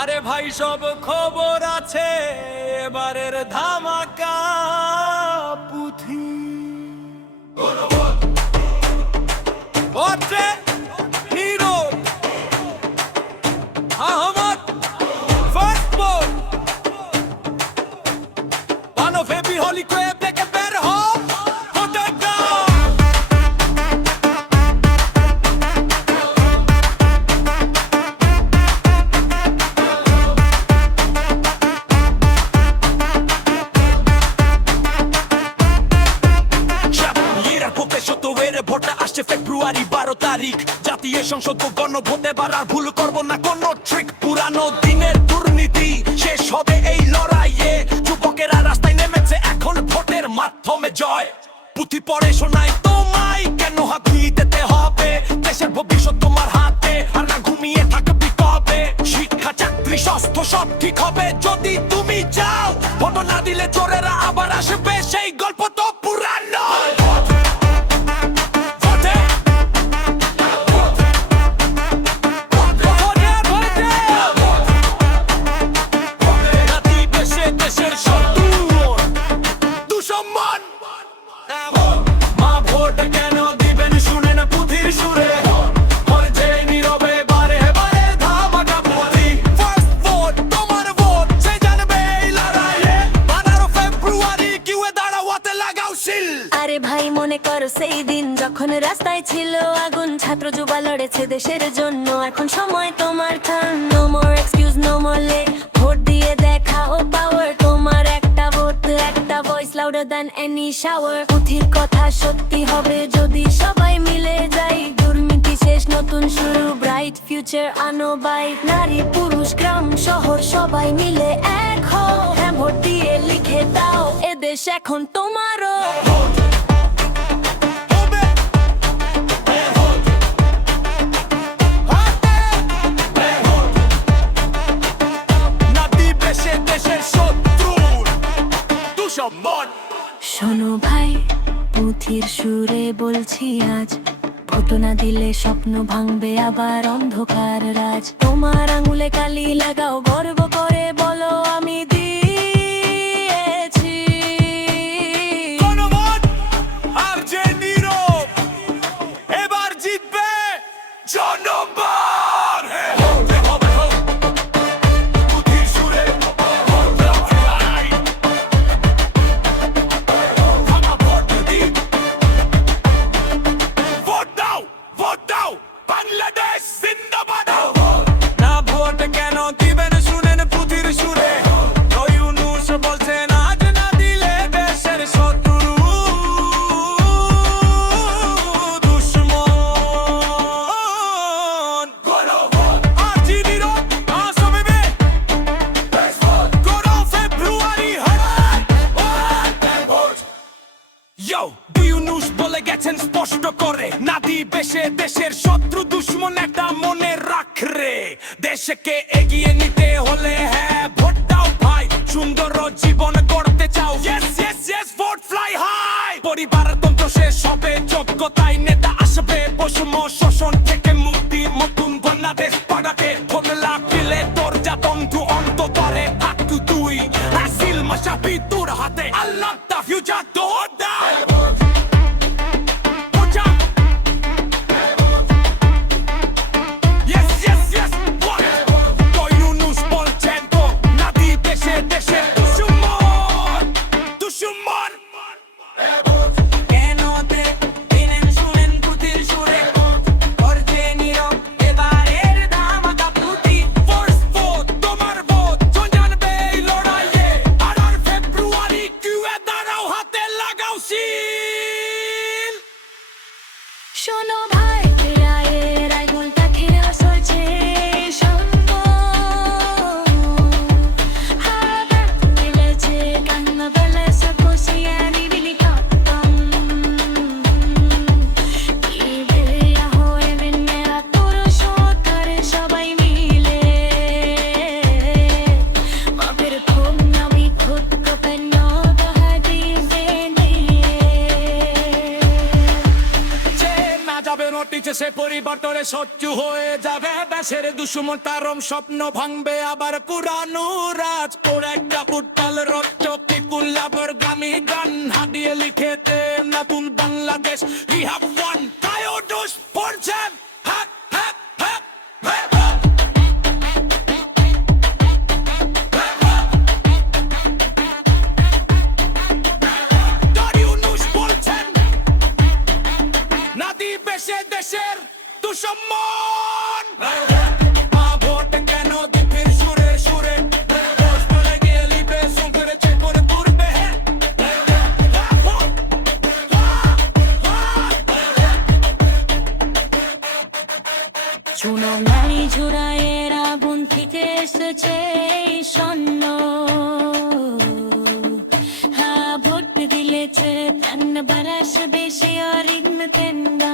আরে ভাই সব খবর আছে এবারের ধামাকা পুথি ওঠে হিরো আহমদ ফার্স্ট বল বানো ফেবি হলি ক্রেব থেকে বের হ ফেব্রুয়ারি 12 তারিখ জাতীয় সংসদ গণভোটে বাড়ার ভুল করব না কোন ট্রিক পুরানো দিনের দুর্নীতি শেষ হবে এই লড়াইয়ে যুবকেরা রাস্তায় নেমেছে এখন ভোটের মাধ্যমে জয় পুঁথি পড়ে শোনাই তোমায় কেন হাত দিতে হবে দেশের ভবিষ্যৎ তোমার হাতে আর না ঘুমিয়ে থাকবি কবে শিক্ষা চাকরি স্বাস্থ্য সব ঠিক হবে যদি তুমি যাও ভোট না দিলে চোরেরা আবার আসবে সেই গল্প তো পুরানো আরে ভাই মনে করো সেই দিন যখন রাস্তায় ছিল আগুন ছাত্র যুবা লড়েছে দেশের জন্য এখন সময় তোমার turn no more excuse no more late vote দিয়ে দেখাও পাওয়ার তোমার একটা ভোট একটা voice louder than any shower পুথির কথা সত্যি হবে যদি সবাই মিলে যাই দুর্নীতি শেষ নতুন শুরু ব্রাইট ফিউচার আনো বাই নারী পুরুষ গ্রাম শহর সবাই মিলে এক হও হ্যাঁ ভোট দিয়ে লিখে দাও এ দেশ এখন তোমারও শোনো ভাই পুথির সুরে বলছি আজ ভোট না দিলে স্বপ্ন ভাঙবে আবার অন্ধকার রাজ তোমার আঙুলে কালি লাগাও গর্ব করে বলো আমি দিয়েছি আর যে নীরব এবার জিতবে জনগণ বাংলাদেশ জিন্দাবাদ না ভোট কেন দিবেন শুনেন পুথির সুরে ইউনূস বলছেন আজ না দিলে দেশের শত্রু দুশমন আজি নীরব আসবে কোন ফেব্রুয়ারি হারায় ইয়ো ইউনূস বলে গেছেন স্পষ্ট করে না দিবে সে দেশের শত্রু দুশ্মন একটা মনে রাখ রে দেশকে এগিয়ে নিতে হলে হ্যাঁ ভোট দাও ভাই সুন্দর জীবন গড়তে চাও yes yes yes vote fly high পরিবারতন্ত্র শেষ হবে যোগ্যতায় নেতা আসবে বৈষম্য শোষণ থেকে মুক্তি নতুন বাংলাদেশ পাড়াতে ভোট লাগলে তোর জাতন্তু অন্ততরে থাক তুই আসিল মাশাবি তোর হাতে আল্লাহ দা ফিউচার তোর দা See দিচ্ছে সে পরিবর্তনে সহ্য হয়ে যাবে দেশের দুশ্মন তারম স্বপ্ন ভাঙবে আবার পুরানো রাজ ওর একটা উত্তাল রক্ত পিপুল্লাবর গ্রামী গান হাদিয়ে লিখে দে নতুন বাংলাদেশ we have one কায়োডোস পড়ছেন হ্যাপ হ্যাপ হ্যাপ দেশের দুশ্মন ভোট কেন দিপির সুরে সুরে বলে গেলি বেসম করেছে করে পূর্বে চুনো নারী ঝুড়াইয়ের আগুন থেকে এসেছে এই স্বর্ণ হ্যাঁ ভোট দিলেছে প্রাণ বারাস বেশি আর ইন তেন্দা